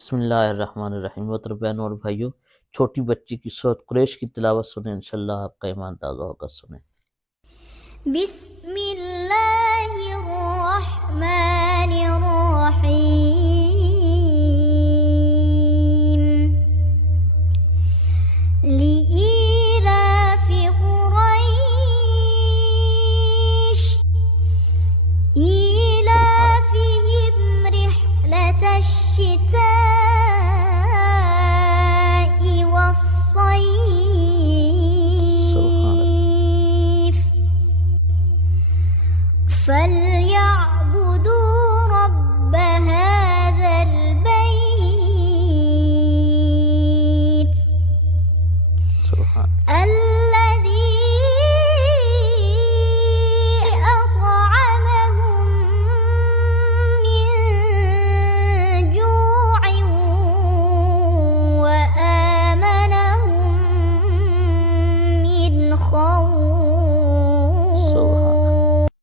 बिस्मिल्लाहिर्रहमानिर्रहीम। मोहतरम बहनों और भाइयों, छोटी बच्ची की सूरत कुरैश की तिलावत सुने, इंशाल्लाह आपका ईमान ताज़ा होगा। सुने। बिस्मिल्लाहिर्रहमानिर्रहीम। लिईलाफि कुरैश सुभान ईलाफिहिम रिह्लतश शिताइ सुभान वस्सैफ فليعبدوا رب هذا البيت सुभान الذي أطعمهم من جوع وآمنهم من خوف